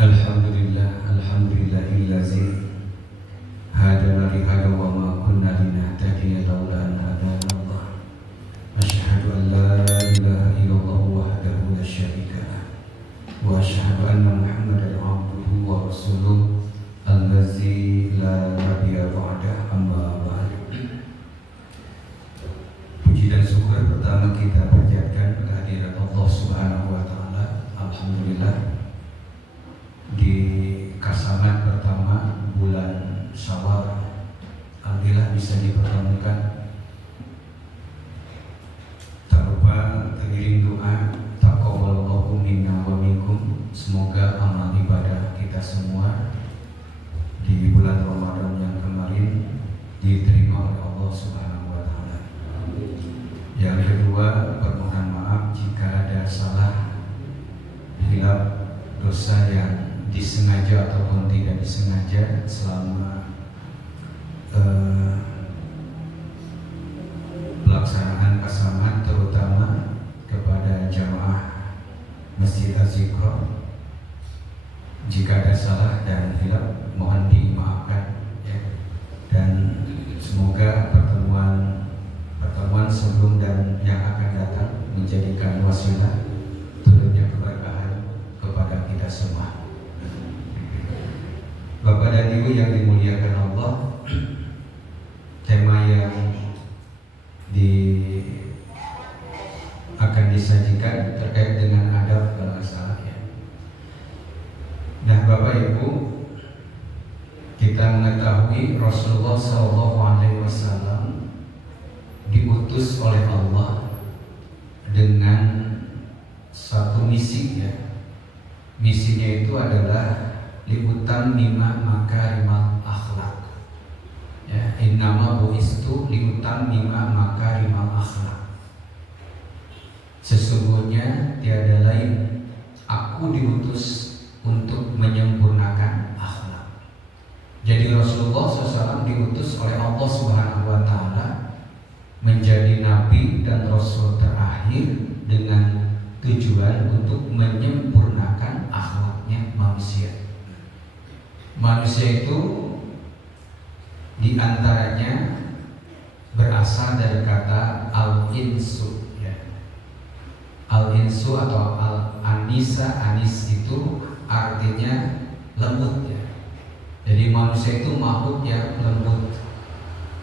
Alhamdulillahillazi hadana li hada wa ma kunna linahtadiya laula an hadana Allah. Asyhadu an la ilaha illallah wahdahu la syarika lah wa asyhadu anna Muhammadan abduhu wa rasuluh allazi la nabiyya ba'da, amma ba'd. Puji dan syukur pertama kita panjatkan kehadirat Allah Subhanahu wa taala. Alhamdulillah, di kasangan pertama bulan Syawal, alhamdulillah bisa dipertemukan. Tak lupa teriring doa, taqabbalallahu minna wa minkum. Semoga amal ibadah kita semua di bulan Ramadan yang kemarin diterima oleh Allah Subhanahu wa taala. Yang kedua, permohonan maaf jika ada salah, hilaf, dosa yang disengaja ataupun tidak disengaja selama pelaksanaan kasaman, terutama kepada jamaah Masjid Az-Zikrah. Jika ada salah dan hilaf, mohon dimaafkan ya. Dan semoga pertemuan sebelum dan yang akan datang menjadikan wasilah turunnya keberkahan kepada kita semua. Bapak dan Ibu yang dimuliakan Allah, tema yang akan disajikan terkait dengan adab kalau nggak salah ya. Nah, Bapak Ibu, kita mengetahui Rasulullah SAW diutus oleh Allah dengan satu misi ya. Misinya itu adalah liutan mimma makarimal akhlak ya, innama bu'istu liutan mimma makarimal akhlak. Sesungguhnya tiada lain, aku diutus untuk menyempurnakan akhlak. Jadi Rasulullah SAW diutus oleh Allah Subhanahu wa taala menjadi nabi dan rasul terakhir dengan tujuan untuk menyempurnakan akhlaknya manusia. Manusia itu diantaranya berasal dari kata al-insu ya. Al-insu atau al-anisa, anis itu artinya lembut ya. Jadi manusia itu makhluk yang lembut,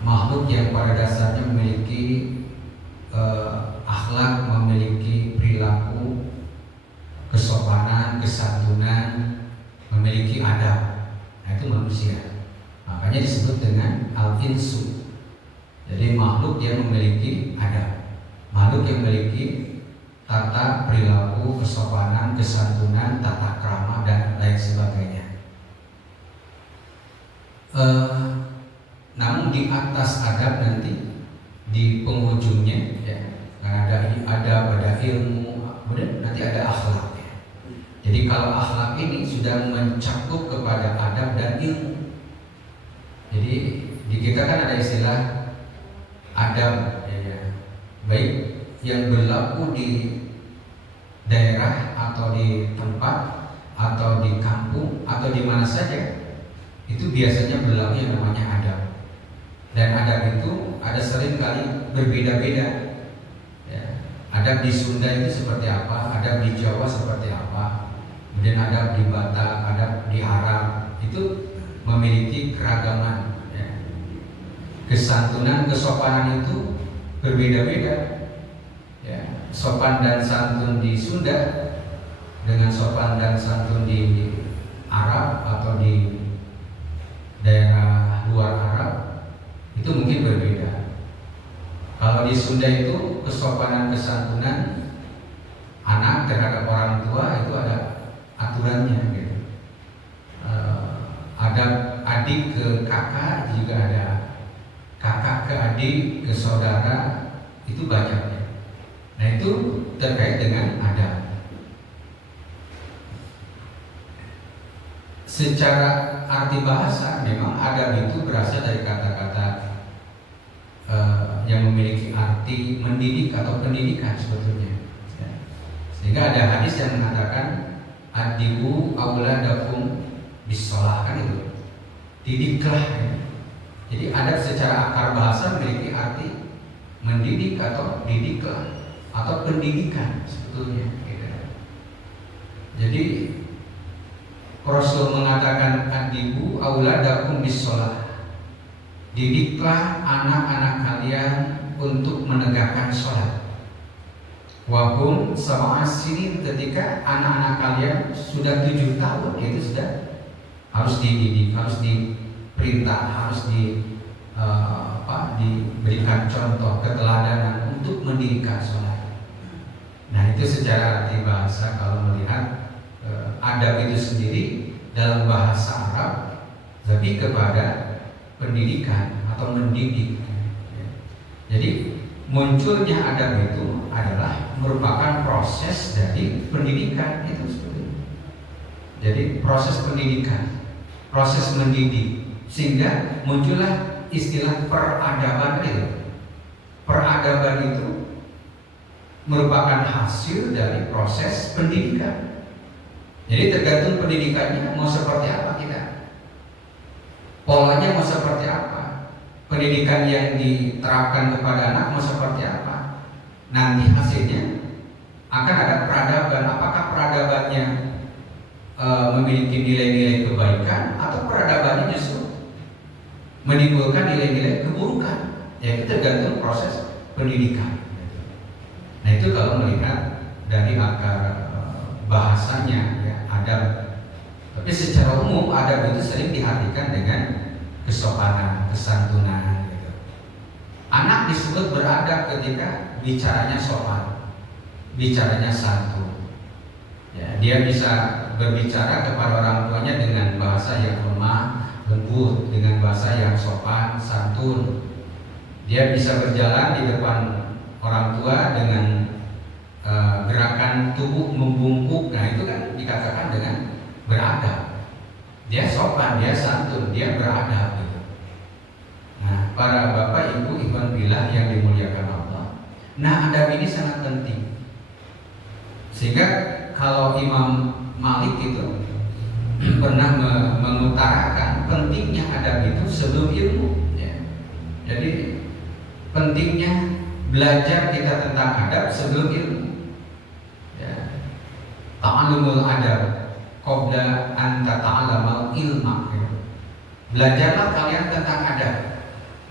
makhluk yang pada dasarnya memiliki akhlak, memiliki perilaku, kesopanan, kesantunan, memiliki adab. Nah, itu manusia. Makanya disebut dengan al-insu. Jadi makhluk yang memiliki adab, makhluk yang memiliki tata perilaku, kesopanan, kesantunan, tata krama dan lain sebagainya. Namun di atas adab nanti di penghujungnya ya, ada ilmu, kemudian nanti ada akhlak ya. Jadi kalau akhlak ini sudah mencakup kepada adab dan ilmu. Jadi di kita kan ada istilah adab ya, baik yang berlaku di daerah atau di tempat atau di kampung atau di mana saja, itu biasanya berlaku yang namanya adab. Dan adab itu ada sering kali berbeda-beda ya. Adab di Sunda itu seperti apa, adab di Jawa seperti apa, kemudian adab di Batak, adab di Arab, itu memiliki keragaman ya. Kesantunan, kesopanan itu berbeda-beda ya. Sopan dan santun di Sunda dengan sopan dan santun di Arab atau di daerah luar Arab itu mungkin berbeda. Kalau di Sunda itu kesopanan kesantunan anak terhadap orang tua itu ada aturannya gitu. Adab adik ke kakak juga ada, kakak ke adik ke saudara itu banyaknya. Nah itu terkait dengan adab. Secara arti bahasa memang adab itu berasal dari kata-kata yang memiliki arti mendidik atau pendidikan sebetulnya ya. Sehingga ada hadis yang mengatakan adibu auladakum bisolah, kan itu, didiklah ya. Jadi adab secara akar bahasa memiliki arti mendidik atau didiklah atau pendidikan sebetulnya gitu. Jadi Rasul mengatakan adibu auladakum bisolah, didiklah anak-anak kalian untuk menegakkan sholat. Wahum sab'a sinin, ketika anak-anak kalian sudah 7 tahun, itu sudah harus dididik, harus diperintah, harus diberikan contoh keteladanan untuk mendirikan sholat. Nah, itu secara arti bahasa kalau melihat adab itu sendiri dalam bahasa Arab lebih kepada pendidikan atau mendidik. Jadi munculnya adab itu adalah merupakan proses dari pendidikan itu sebetulnya. Jadi proses pendidikan, proses mendidik, sehingga muncullah istilah peradaban itu. Peradaban itu merupakan hasil dari proses pendidikan. Jadi tergantung pendidikannya mau seperti apa kita, polanya mau seperti apa, pendidikan yang diterapkan kepada anak mau seperti apa, nanti hasilnya akan ada peradaban. Apakah peradabannya memiliki nilai-nilai kebaikan atau peradabannya justru menimbulkan nilai-nilai keburukan? Ya, itu tergantung proses pendidikan. Nah, itu kalau melihat dari akar bahasanya ya, adab. Tapi secara umum adab itu sering diartikan dengan kesopanan, kesantunan gitu. Anak disebut beradab ketika bicaranya sopan, bicaranya santun. Ya, dia bisa berbicara kepada orang tuanya dengan bahasa yang lemah, lembut, dengan bahasa yang sopan, santun. Dia bisa berjalan di depan orang tua dengan gerakan tubuh membungkuk. Nah, itu kan dikatakan dengan beradab. Dia sopan, dia santun, dia beradab gitu. Nah, para bapak ibu ikhwan billah yang dimuliakan Allah, nah adab ini sangat penting. Sehingga kalau Imam Malik itu pernah mengutarakan pentingnya adab itu sebelum ilmu ya. Jadi pentingnya belajar kita tentang adab sebelum ilmu ya. Ta'allumul adab qabla an tata'allamal ilma ya. Belajarlah kalian tentang adab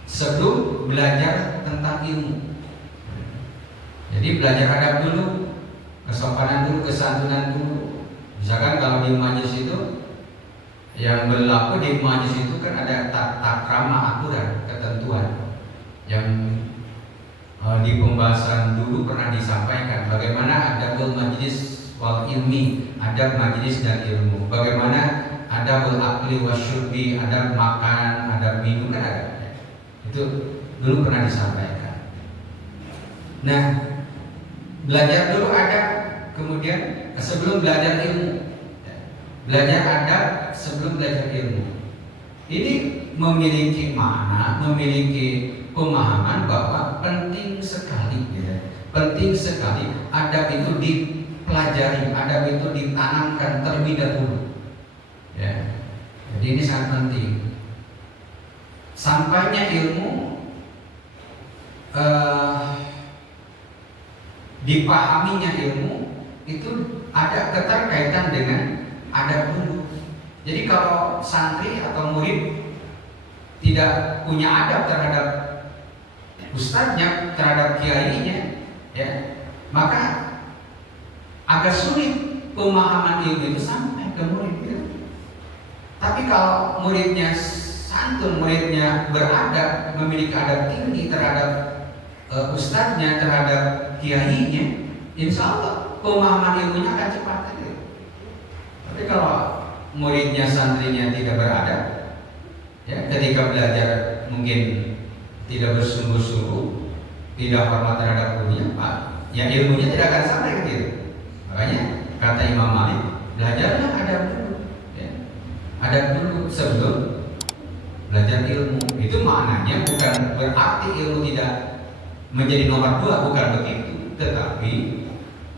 sebelum belajar tentang ilmu. Jadi belajar adab dulu, kesopanan dulu, kesantunan dulu. Misalkan kalau di majlis itu yang berlaku di majlis itu kan ada takrama, aturan, ketentuan yang di pembahasan dulu pernah disampaikan bagaimana adabul majlis wal ilmi, adab majlis dan ilmu, bagaimana adabul akli wasyurbi, adab makan, adab minum, kan ada. Itu dulu pernah disampaikan. Nah, belajar dulu adab, kemudian sebelum belajar ilmu. Belajar adab sebelum belajar ilmu. Ini memiliki makna, memiliki pemahaman bahwa penting sekali ya. Penting sekali adab itu dipelajari, adab itu ditanamkan terlebih dahulu ya. Jadi ini sangat penting. Sampainya ilmu dipahaminya ilmu itu ada keterkaitan dengan adab dulu. Jadi kalau santri atau murid tidak punya adab terhadap ustadznya, terhadap kiainya, ya, maka agak sulit pemahaman ilmu itu sampai ke murid. Ya. Tapi kalau muridnya santun, muridnya beradab, memiliki adab tinggi terhadap ustadznya, terhadap kiainya, insya Allah pemahaman ilmunya akan cepat. Ya. Tapi kalau muridnya, santrinya tidak beradab, ya, ketika belajar mungkin tidak bersungguh-sungguh, tidak hormat terhadap gurunya, ya ilmunya tidak akan sampai gitu. Makanya kata Imam Malik, belajarlah adab dulu, ya. Adab dulu sebelum belajar ilmu. Itu maknanya bukan berarti ilmu tidak menjadi nomor 2, bukan begitu. Tetapi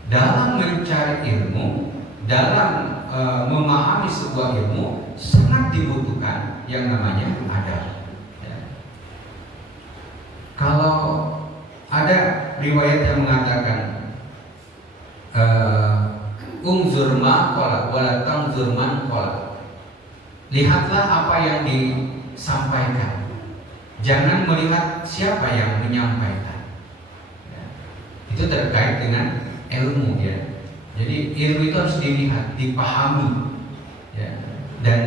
dalam mencari ilmu, dalam memahami sebuah ilmu sangat dibutuhkan yang namanya adab. Ya. Kalau ada riwayat yang mengatakan unzur ma qala wala tanzur man qala. Lihatlah apa yang disampaikan, jangan melihat siapa yang menyampaikan. Ya. Itu terkait dengan ilmu, ya. Jadi ilmu itu harus dilihat, dipahami, ya. Dan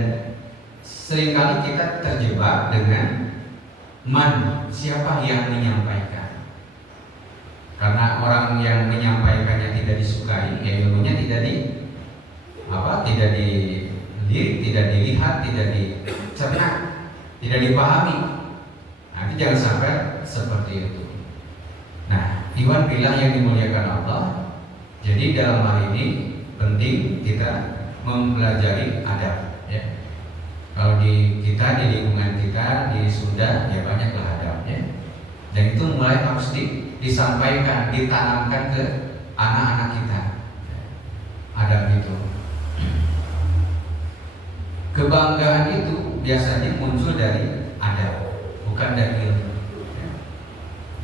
seringkali kita terjebak dengan siapa yang menyampaikan. Karena orang yang menyampaikannya tidak disukai, ya ilmunya tidak dilihat, tidak dicerna, tidak dipahami. Nanti jangan sampai seperti itu. Nah, ikhwan billah yang dimuliakan Allah, jadi dalam hal ini penting kita mempelajari adab, ya. Kalau di lingkungan kita di Sunda, ya banyaklah adabnya. Dan itu mulai harus disampaikan, ditanamkan ke anak-anak kita, adab itu. Kebanggaan itu biasanya muncul dari adab, bukan dari ilmu.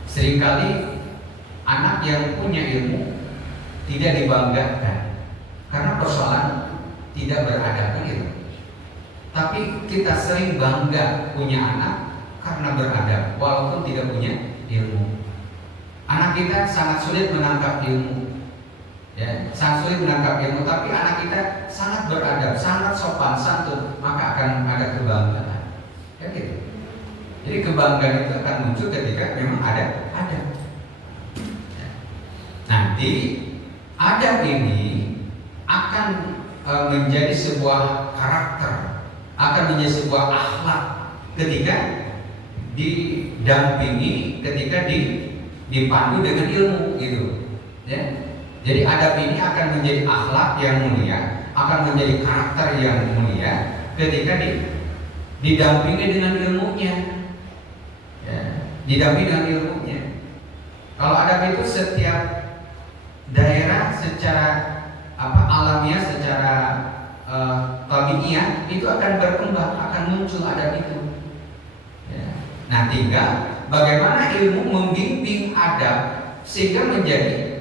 Seringkali anak yang punya ilmu tidak dibanggakan karena persoalan tidak beradab itu. Tapi kita sering bangga punya anak karena beradab walaupun tidak punya ilmu. Anak kita sangat sulit menangkap ilmu, ya, sangat sulit menangkap ilmu. Tapi anak kita sangat beradab, sangat sopan santun, maka akan ada kebanggaan, ya gitu. Jadi kebanggaan itu akan muncul ketika memang ada adab. Ya. Nanti adab ini akan menjadi sebuah karakter, akan menjadi sebuah akhlak ketika didampingi, ketika dipandu dengan ilmu, gitu, ya. Jadi adab ini akan menjadi akhlak yang mulia, akan menjadi karakter yang mulia ketika didampingi dengan ilmunya, ya. Didampingi dengan ilmunya. Kalau adab itu setiap daerah secara alamiah, secara tabiiyah itu akan berkembang, akan muncul adab itu. Ya. Nah, tinggal bagaimana ilmu membimbing adab sehingga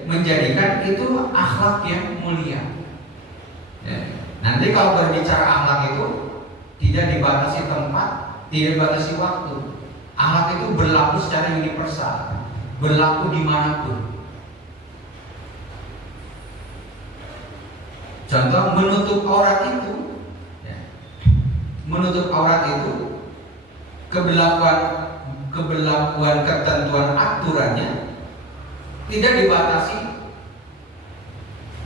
menjadikan itu akhlak yang mulia. Ya. Nanti kalau berbicara akhlak itu tidak dibatasi tempat, tidak dibatasi waktu. Akhlak itu berlaku secara universal, berlaku dimanapun. Contoh menutup aurat itu, ya. Menutup aurat itu keberlakuan ketentuan aturannya tidak dibatasi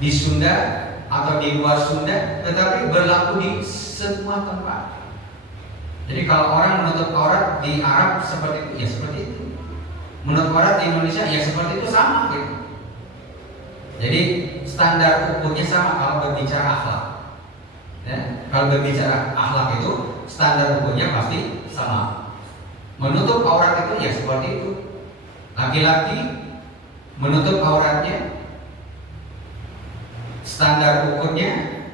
di Sunda atau di luar Sunda, tetapi berlaku di semua tempat. Jadi kalau orang menutup aurat di Arab seperti itu, ya seperti itu. Menutup aurat di Indonesia, ya seperti itu, sama gitu. Jadi standar ukurnya sama kalau berbicara akhlak. Ya, kalau berbicara akhlak itu standar ukurnya pasti sama. Menutup aurat itu ya seperti itu. Laki-laki menutup auratnya standar ukurnya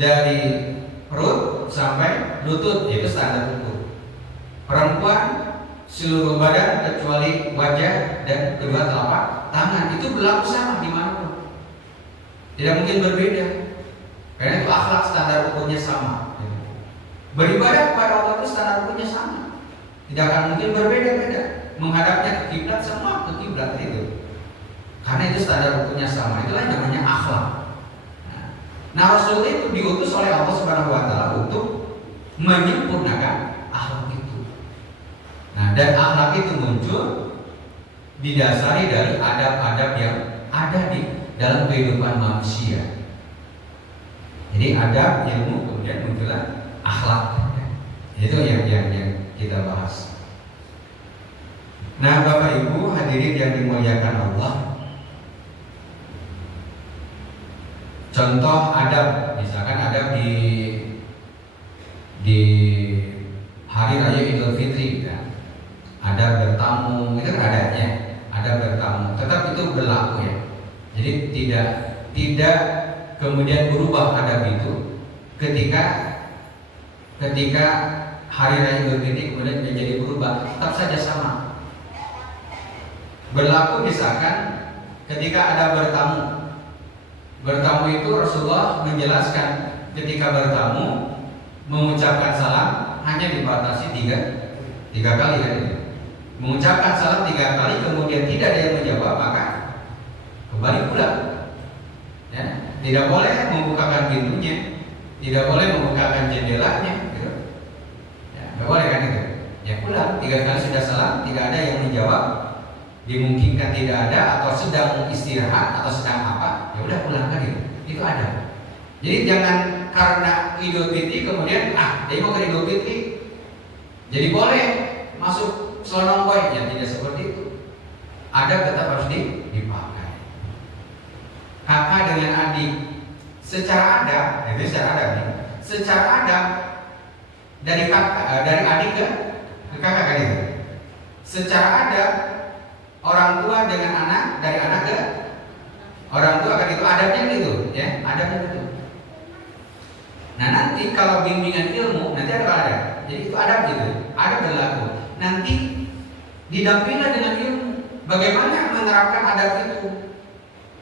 dari perut sampai lutut, yaitu standar ukur. Perempuan seluruh badan kecuali wajah dan kedua telapak tangan itu berlaku sama dimanapun. Tidak mungkin berbeda, karena itu akhlak standar ukurnya sama. Beribadah kepada Allah itu standar ukurnya sama, tidak akan mungkin berbeda-beda. Menghadapnya ke kiblat, semua ke kiblat itu, karena itu standar ukurnya sama. Itulah yang namanya akhlak. Nah, Rasul itu diutus oleh Allah Subhanahu Wa Taala untuk menyempurnakan akhlak itu. Nah, dan akhlak itu muncul didasari dari adab-adab yang ada di dalam kehidupan manusia. Jadi adab, ilmu, kemudian muncullah akhlak. Itu yang kita bahas. Nah, Bapak Ibu hadirin yang dimuliakan Allah, contoh adab, misalkan adab di hari raya Idul Fitri, kan? Adab bertamu, itu kan adabnya, adab bertamu, tetap itu berlaku, ya. Jadi tidak kemudian berubah adab itu ketika ketika hari raya Idul Fitri kemudian menjadi berubah, tetap saja sama. Berlaku misalkan ketika ada bertamu itu Rasulullah menjelaskan ketika bertamu mengucapkan salam hanya dibatasi tiga kali kan? Mengucapkan salam 3 kali kemudian tidak ada yang menjawab maka kembali pulang. Ya, tidak boleh membukakan pintunya, tidak boleh membukakan jendelanya, gitu. Ya, nggak boleh kan itu? Ya pulang 3 kali sudah salam, tidak ada yang menjawab, dimungkinkan tidak ada atau sedang istirahat atau sedang apa, ya udah pulang kan itu ada. Jadi jangan karena Idul Fitri kemudian dia mau ke Idul Fitri, jadi boleh masuk selonong boy, ya tidak seperti itu. Adab tetap harus dipakai. Kakak dengan adik secara adab, itu secara adab nih. Secara adab dari adik ke kakak kan itu. Secara adab orang tua dengan anak, dari anak ke orang tua kan itu adabnya gitu, ya adabnya itu. Nah nanti kalau bimbingan ilmu nanti ada. Jadi itu adab gitu, adab berlaku. Nanti didampingi dengan ilmu. Bagaimana menerapkan adab itu?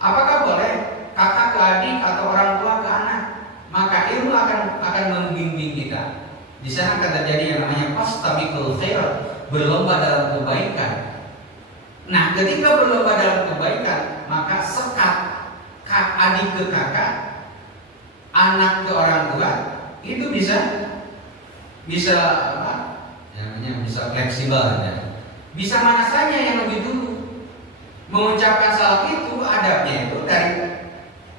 Apakah boleh kakak ke adik atau orang tua ke anak? Maka ilmu akan membimbing kita. Di sana akan terjadi yang namanya fastabiqul khairat, berlomba dalam kebaikan. Nah, ketika berlomba dalam kebaikan, maka sekat adik ke kakak, anak ke orang tua, itu bisa apa? Namanya bisa fleksibel ya. Bisa mana saja yang lebih dulu. Mengucapkan salam itu adabnya itu dari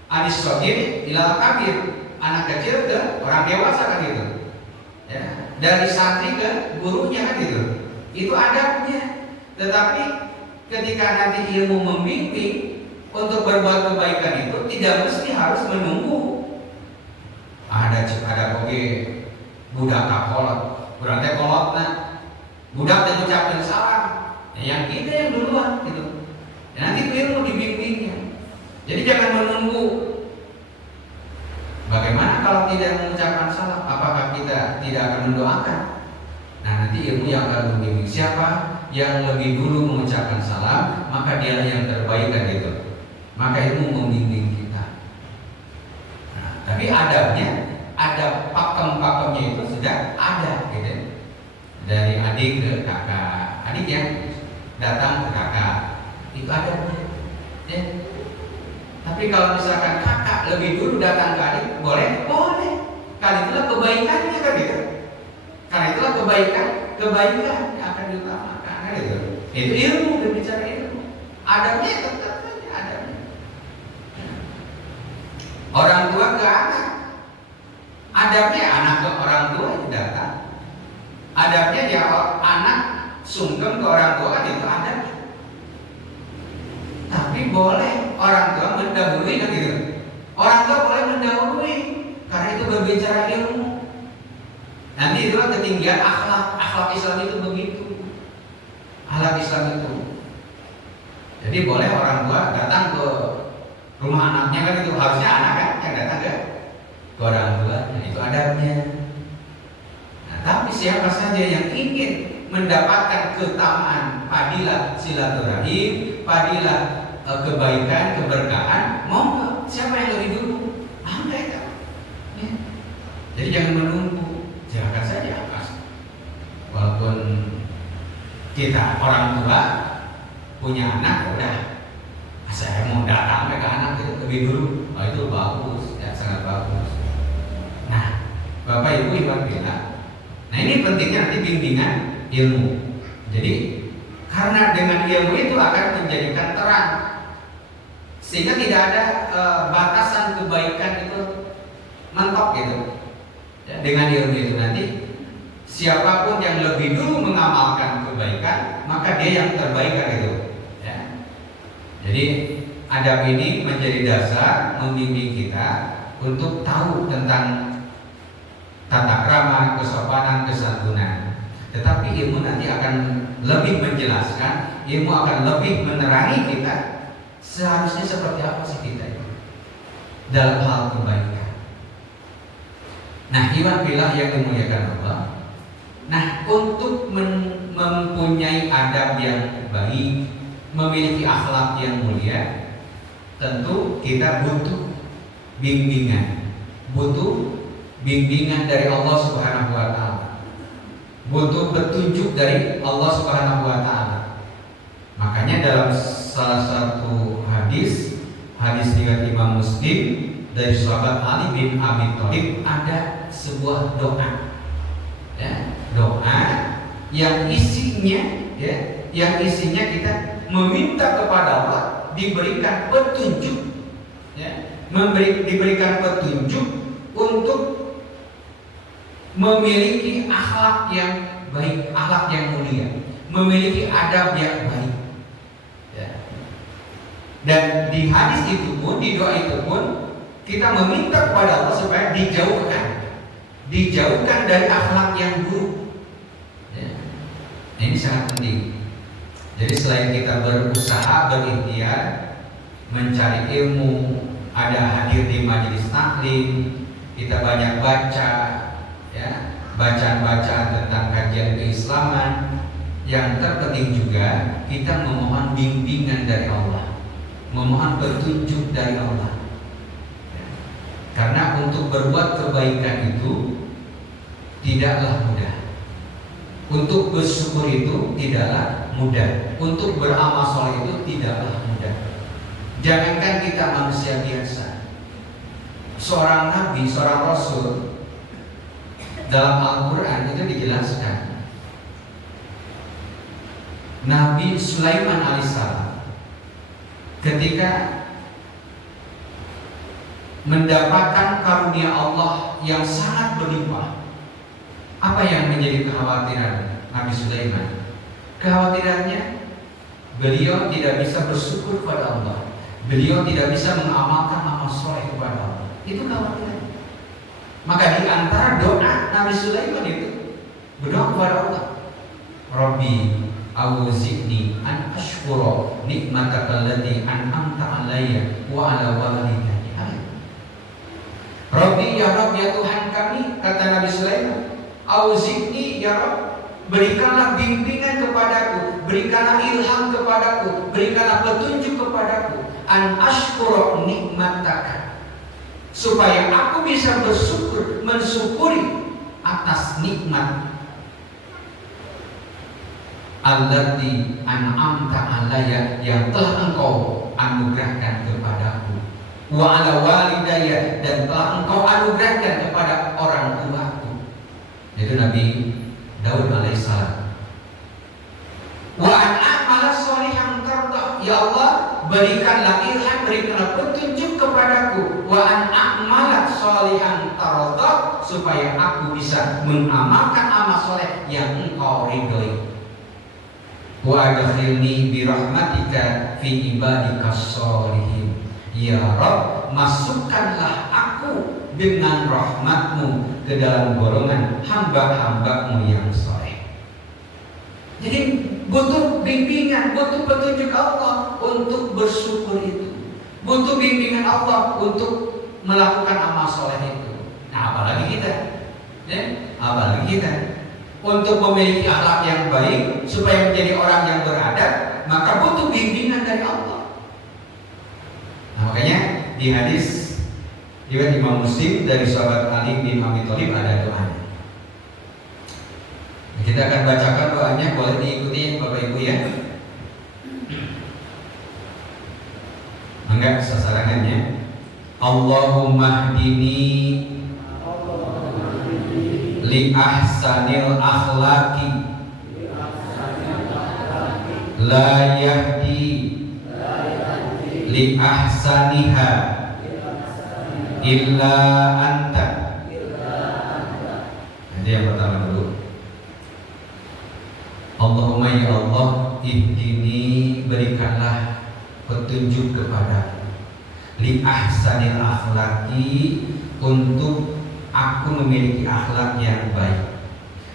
adis sogir ila kabir, anak kecil ke orang dewasa kan gitu. Ya, dari santri ke gurunya kan gitu. Itu adabnya. Tetapi ketika nanti ilmu membimbing untuk berbuat kebaikan itu tidak mesti harus menunggu. Ada oke budak kakolot, berarti kolotna budak yang ucapin salam, yang kita yang duluan gitu. Ya, nanti ilmu dibimbingnya. Jadi jangan menunggu. Bagaimana kalau tidak mengucapkan salam? Apakah kita tidak akan mendoakan? Nah nanti ilmu yang akan membimbing siapa yang lebih dulu mengucapkan salam, maka dia yang terbaik kan gitu. Maka ilmu membimbing kita. Nah, tapi adabnya, ada pakem-pakemnya itu sudah ada gitu. Dari adik ke kakak, adik yang datang ke kakak itu adabnya. Ya. Tapi kalau misalkan kakak lebih dulu datang ke adik, boleh? Boleh. Karena itulah kebaikannya kan gitu. Karena itulah kebaikan yang akan diutamakan kan gitu. Itu ilmu, berbicara ilmu. Adabnya tetap saja adabnya. Orang tua ke anak, adabnya anak ke orang tua itu datang. Adabnya ya anak sungkem ke orang tua kan itu adabnya. Tapi boleh orang tua mendahului kan gitu. Orang tua boleh mendahului karena itu berbicara ilmu. Nanti itulah ketinggian akhlak Islam itu begitu. Akhlak Islam itu. Jadi boleh orang tua datang ke rumah anaknya kan itu harusnya anak kan yang datang ke orang tua. Nah, itu adabnya. Nah, tapi siapa saja yang ingin mendapatkan keutamaan fadilah silaturahim, fadilah kebaikan, keberkahan, monggo. Siapa yang lebih dulu? Anda. Ya. Jadi jangan menunggu, silakan saja. Walaupun kita orang tua punya anak, udah saya mau datang ke anak itu lebih dulu. Oh, itu bagus, ya sangat bagus. Nah, Bapak Ibu Iwan bilang, nah ini pentingnya nanti bimbingan ilmu. Jadi karena dengan ilmu itu akan menjadikan terang, sehingga tidak ada batasan kebaikan itu mentok gitu. Ya, dengan ilmu itu nanti siapapun yang lebih dulu mengamalkan kebaikan, maka dia yang terbaik kan itu. Ya. Jadi adab ini menjadi dasar membimbing kita untuk tahu tentang tata krama, kesopanan, kesantunan. Tetapi ilmu nanti akan lebih menjelaskan, ilmu akan lebih menerangi kita seharusnya seperti apa sih kita itu dalam hal kebaikan. Nah, iwan billah yang dimuliakan Allah. Nah, untuk mempunyai adab yang baik, memiliki akhlak yang mulia, tentu kita butuh bimbingan. Butuh bimbingan dari Allah Subhanahu wa taala. Butuh petunjuk dari Allah Subhanahu wa taala. Makanya dalam salah satu hadis riwayat Imam Muslim dari sahabat Ali bin Abi Thalib ada sebuah doa, ya, doa yang isinya, ya, yang isinya kita meminta kepada Allah diberikan petunjuk, ya, diberikan petunjuk untuk memiliki akhlak yang baik, akhlak yang mulia, memiliki adab yang baik, ya. Dan di hadis itu pun, di doa itu pun kita meminta kepada Allah supaya dijauhkan dari akhlak yang buruk, ya. Ini sangat penting. Jadi selain kita berusaha berikhtiar mencari ilmu, ada hadir di majelis taklim, kita banyak baca, ya, bacaan-bacaan tentang kajian keislaman. Yang terpenting juga kita memohon bimbingan dari Allah, memohon petunjuk dari Allah. Karena untuk berbuat kebaikan itu tidaklah mudah. Untuk bersyukur itu tidaklah mudah. Untuk beramal soleh itu tidaklah mudah. Jangankan kita manusia biasa, seorang nabi, seorang rasul, dalam Al-Quran itu dijelaskan Nabi Sulaiman alaihissalam ketika mendapatkan karunia Allah yang sangat berlimpah, apa yang menjadi kekhawatiran Nabi Sulaiman? Kekhawatirannya beliau tidak bisa bersyukur kepada Allah, beliau tidak bisa mengamalkan amal soleh kepada Allah. Itu kekhawatiran. Maka di antara doa Nabi Sulaiman itu berdoa kepada Allah, Rabbi auzi'ni an ashkura nikmataka allati an'amta alayya wa ala walidayya. Rabbi, ya Rabb, ya Tuhan kami, kata Nabi Sulaiman, auzi'ni, ya Rabb, berikanlah bimbingan kepadaku, berikanlah ilham kepadaku, berikanlah petunjuk kepadaku, an ashkura nikmataka, supaya aku bisa bersyukur, mensyukuri atas nikmat allati an'amta alayya, yang telah engkau anugerahkan kepadaku, wa ala walidayya, dan telah engkau anugerahkan kepada orang tuaku, yaitu Nabi Daud alaihissalam. Wa an a'mala sholihan tardah, ya Allah, berikanlah ilham, berikanlah petunjuk kepadaku, wa an a'mala sholihan tardah, supaya aku bisa mengamalkan amal soleh yang engkau ridhoi. Wa adkhilni bi rahmatika fi ibadikas sholihin, ya Rabb, masukkanlah aku dengan rahmatmu ke dalam golongan hamba-hambamu yang soleh. Jadi butuh bimbingan, butuh petunjuk Allah untuk bersyukur itu, butuh bimbingan Allah untuk melakukan amal soleh itu. Nah, apalagi kita, ya, apalagi kita untuk memiliki akhlak yang baik supaya menjadi orang yang beradab, maka butuh bimbingan dari Allah. Nah, makanya di hadis riwayat Imam Muslim dari sahabat Ali bin Abi Thalib ada doanya. Kita akan bacakan doanya, boleh diikuti Bapak Ibu ya. Enggak sasarannya. Allahumma hdini li ahsanil akhlaqi la yahdi li ahsaniha illa anta. Nanti yang pertama dulu. Allahumma, ya Allah, ihdini, berikanlah petunjuk kepadaku, li ahsanil akhlaqi, untuk aku memiliki akhlak yang baik.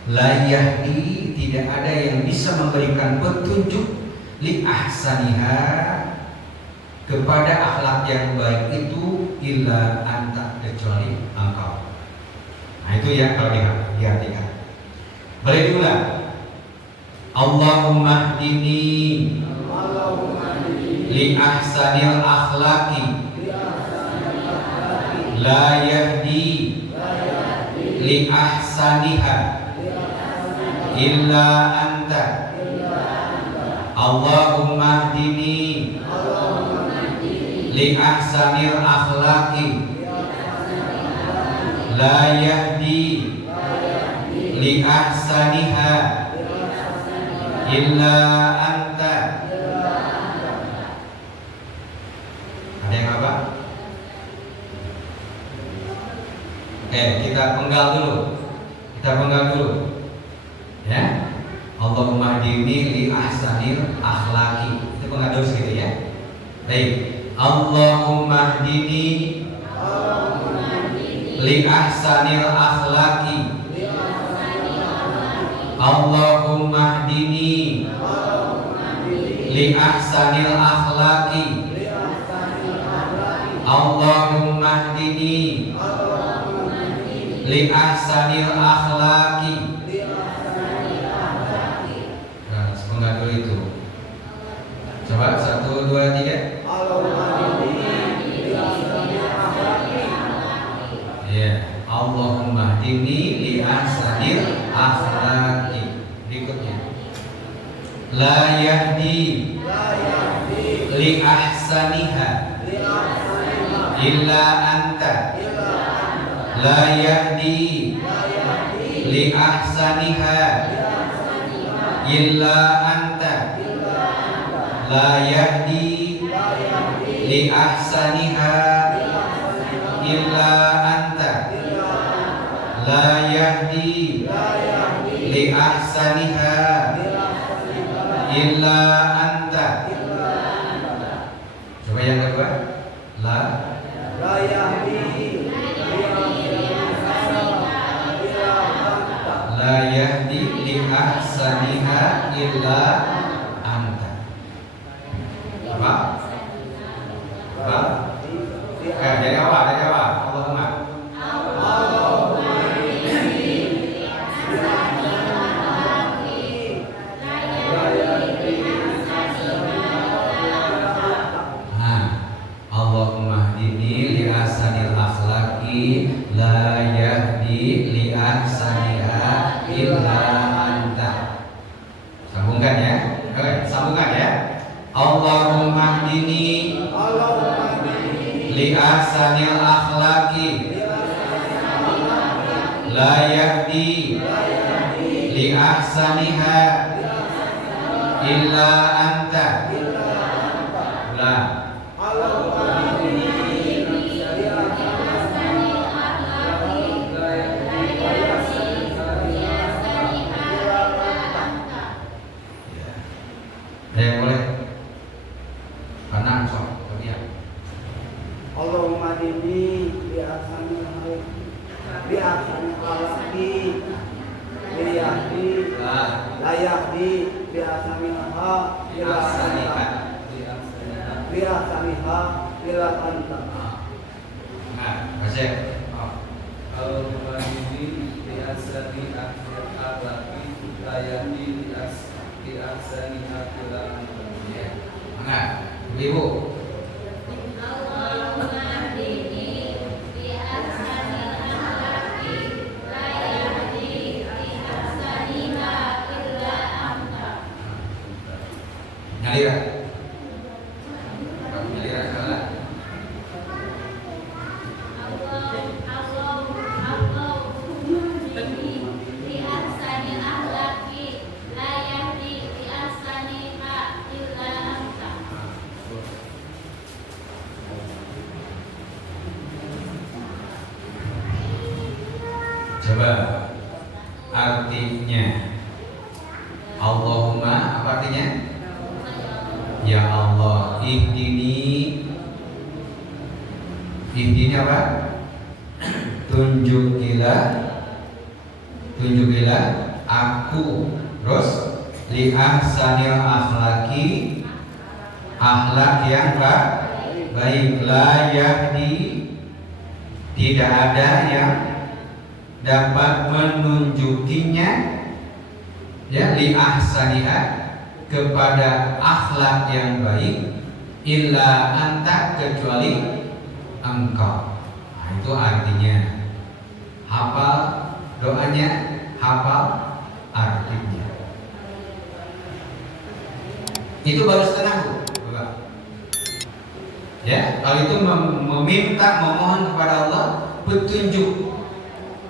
La yahdi, tidak ada yang bisa memberikan petunjuk, li ahsaniha, kepada akhlak yang baik itu, illa anta, kecuali engkau. Nah itu ya kalau diartikan. Boleh diulang. Allahumma hdini li ahsanil akhlaqi la yahdi li ahsaniha illa anta. Allahumma hdini li ahsanil akhlaqi la yahdi li ahsaniha illa anta. Ada yang apa? Kita penggal dulu. Ya. Allahumma hdini li ahsanil akhlaqi. Itu penggal dulu gitu ya. Baik. Allahumma hdini li ahsanil akhlaqi. Allahumma hdini li ahsanil akhlaqi. Allahumma hdini li ahsanil akhlaqi. Nah, sepenggal dulu itu. Coba 1, 2, 3. Ya, Allahumma hdini li ahsanil akhlaqi. Berikutnya. La yahdi li ahsaniha illa anta. La yahdi li ahsaniha illa anta. La yahdi li ahsaniha illa anta. La yahdi li ahsaniha illa anta. Coba yang kedua. La yahdi li ahsaniha illa anta. Apa? Dari awal. Allahumma. Allahumma hdini li ahsanil akhlaqi la yahdi li ahsaniha illa anta. Sambungkan ya. Sambungkan ya. Allahumma hdini li ahsanil akhlaqi la yahdi li ahsaniha illa anta. Ulang. Boleh. Kanan sok, kemudian. Allahumma hdini li ahsanil akhlaqi li yahdi la yahdi li ahsaniha illa anta. Nah, Masih. Allahumma hdini li ahsanil akhlaqi la yahdi li ahsaniha illa anta. Nah, Ibu. Nyaliran salah. Coba artinya Allahumma apa artinya? Ya Allah, ihdini apa? Tunjukilah aku terus li ahsanil akhlaki, akhlak yang baik. La yahdi, tidak ada yang dapat menunjukinya ya li ahsaniha kepada akhlak yang baik illa anta kecuali engkau. Nah, itu artinya hafal doanya, hafal artinya. Itu baru setengah tuh. Ya, kalau itu meminta, memohon kepada Allah petunjuk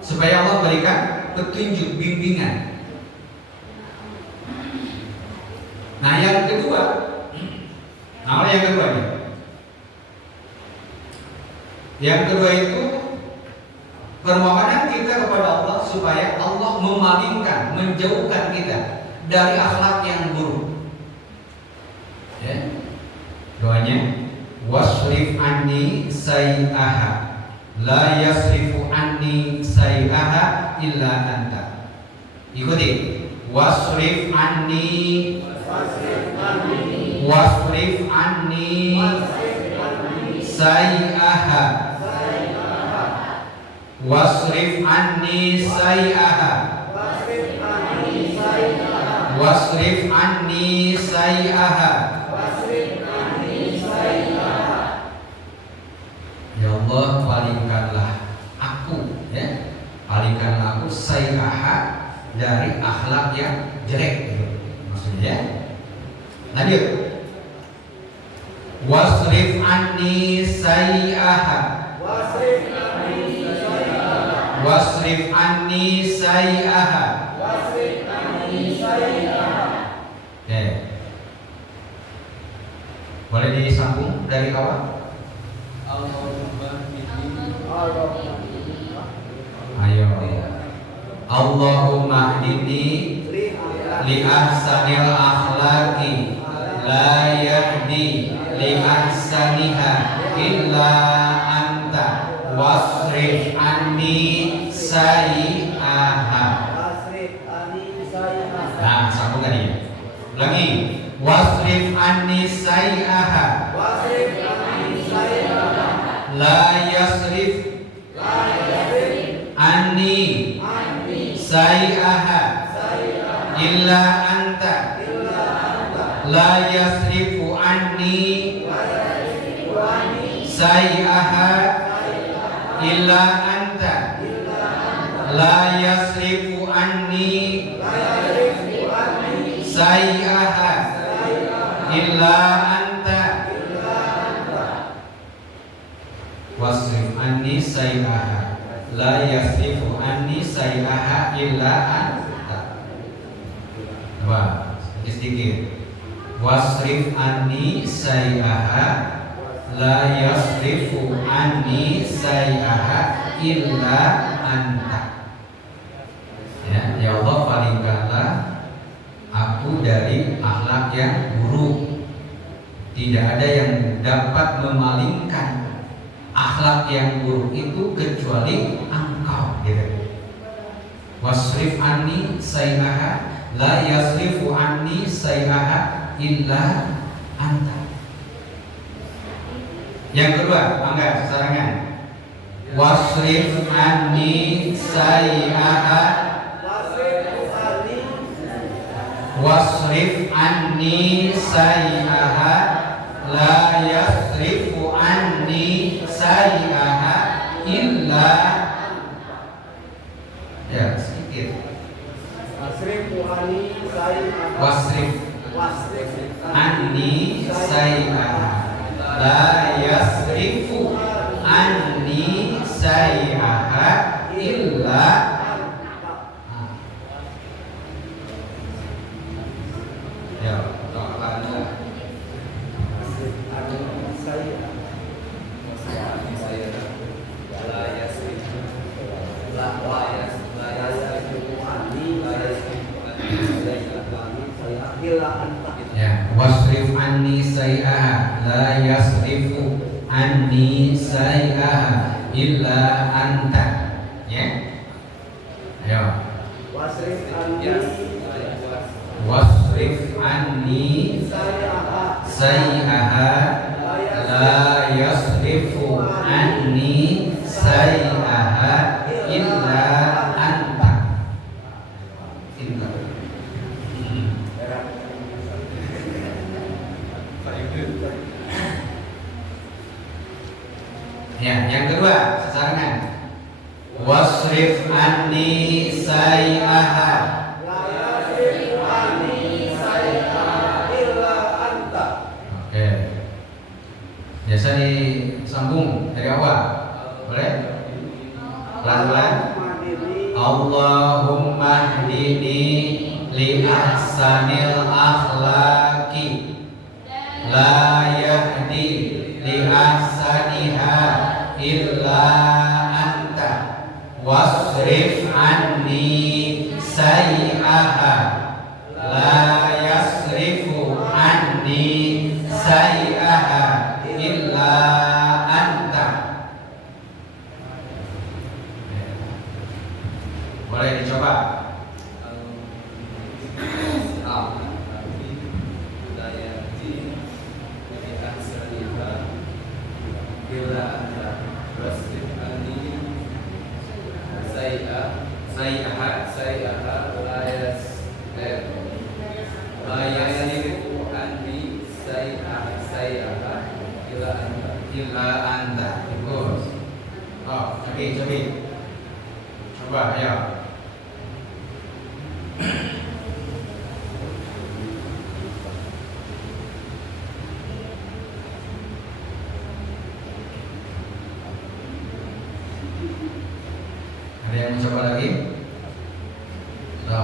supaya Allah berikan petunjuk, bimbingan. Nah, yang kedua, yang kedua nih. Yang kedua itu permohonan kita kepada Allah supaya Allah memalingkan, menjauhkan kita dari akhlak yang buruk. Ya. Doanya wasrif anni sayyi'aha la yasrifu anni sayyi'aha illa anta. Ikuti. Wasrif anni sayyi'aha wasrif anni sayyi'aha wasrif anni sayyi'aha. Ya Allah, palingkanlah aku, ya, palingkanlah aku sayyi'aha dari akhlak yang jelek, gitu. Maksudnya ya. Lanjut. Wasrif anni sayyi'aha wasrif anni sayyi'aha. Oke. Boleh disambung dari awal? Ayo. Allahumma hdini li ahsanil akhlaqi la yahdi li ahsaniha illa anta wasrif anni sayyi'aha. Nah, sambung tadi. Ulangi. Wasrif anni sayyi'aha la yasrif anni sayyi'aha illa anta la yasrifu anni sayyi'aha illa anta la yasrifu anni sayyi'aha illa anta wasrif anni sayyi'aha la yasrifu anni sayyi'aha illa anta. Wah, sedikit. Wasrif anni sayyi'aha la yasrifu anni sayyi'aha illa anta. Ya Allah, palingkanlah aku dari akhlak yang buruk. Tidak ada yang dapat memalingkan akhlak yang buruk itu kecuali engkau, gitu. Wasrif anni sayyi'aha la yasrifu anni sayyi'aha illa anta. Yang kedua, angga sarangan. Wasrif anni sayyi'aha wasrif anni sayyi'aha la yasrifu anni sayyi'aha illa. Ya, sedikit. Wasrif anni sayyi'aha la yasrifu anni sayyi'aha illa. Ya, ya, wasrif anni sayyi'aha la yasrifu anni sayyi'aha illa anta. Ya. Ayo. Wasrif anni sayyi'aha la yasrifu anni sayyi'aha illa Ya, yang kedua sesarengan. Wasrif anni sayyi'aha. La yasrif anni sayyi'aha illa anta. Oke. Biasa disambung dari awal. Boleh? Pelan-pelan. Allahumma hdini li ahsanil akhlaqi la yahdi li ahsaniha illa anta wasrif anni sayyi'aha la yasrifu anni sayyi'aha illa anta. Boleh dicoba. Illa anta. Bagus. Oh, coba. Coba, ayo. Ada yang mencoba lagi? So,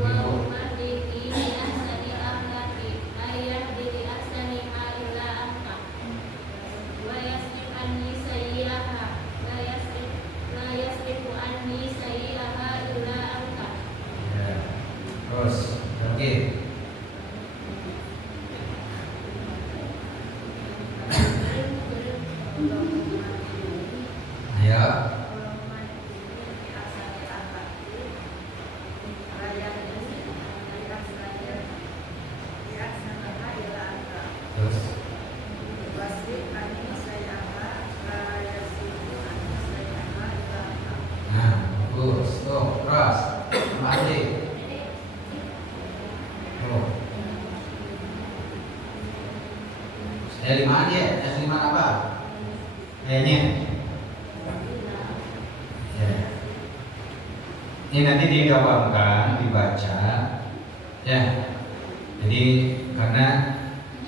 Ibu. Ya. Terus, oke. Ayo. Terus. Nah, bagus. Tuh, terus. Kembali. Tuh. Saya 5 aja. S5 apa? Kayaknya. Ya. Ini nanti digampangkan, dibaca. Ya. Jadi karena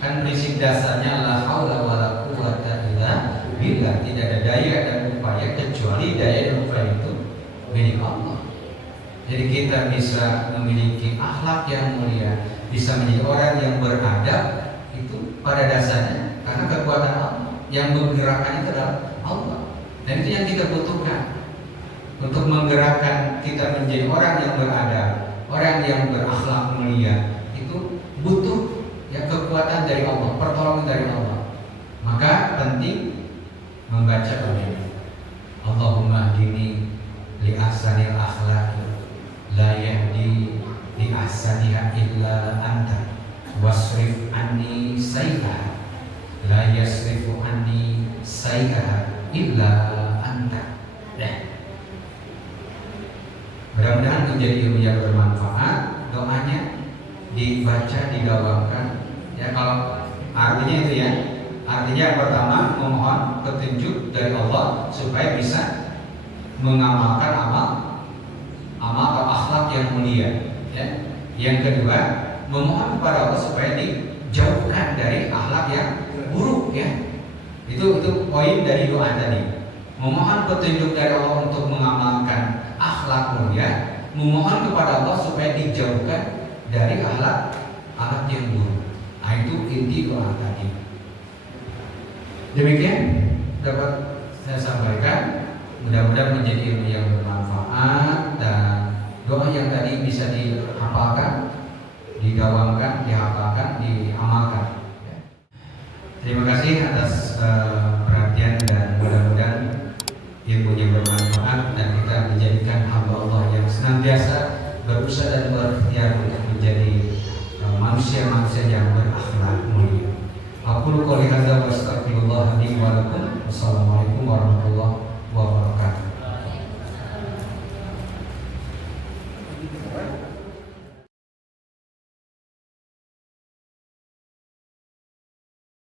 kan prinsip dasarnya la haula wala quwwata illa billah, tidak ada daya dan upaya kecuali daya dan upaya itu milik Allah. Jadi kita bisa memiliki akhlak yang mulia, bisa menjadi orang yang beradab, itu pada dasarnya karena kekuatan Allah. Yang menggerakkan itu adalah Allah. Dan itu yang kita butuhkan untuk menggerakkan kita menjadi orang yang beradab, orang yang berakhlak mulia. Itu butuh ya kekuatan dari Allah, pertolongan dari Allah. Maka penting membaca begini. Allahumma hdini li ahsanil akhlaqi la yahdi li ahsaniha illa anta wasrif anni sayyi'aha la yasrifu anni sayyi'aha illa anta. Ya. Mudah-mudahan menjadi ilmu yang bermanfaat. Doanya dibaca, digaungkan. Ya, kalau artinya itu ya. Artinya yang pertama memohon petunjuk dari Allah supaya bisa mengamalkan amal atau akhlak yang mulia. Ya. Yang kedua, memohon kepada Allah supaya dijauhkan dari akhlak yang buruk. Ya. Itu poin dari doa tadi. Memohon petunjuk dari Allah untuk mengamalkan akhlak mulia, memohon kepada Allah supaya dijauhkan dari akhlak yang buruk. Nah, itu inti doa tadi. Demikian dapat saya sampaikan. Mudah-mudahan menjadi ilmu yang bermanfaat dan doa yang tadi bisa dihafalkan, digawangkan, dihafalkan, diamalkan. Terima kasih atas perhatian dan mudah-mudahan ilmu yang bermanfaat dan kita menjadikan hamba Allah yang senantiasa berusaha dan berikhtiar untuk menjadi manusia-manusia yang berakhlak mulia. Aku qouli hadza wa astaghfirullah li wa lakum. Wassalamualaikum warahmatullahi wabarakatuh.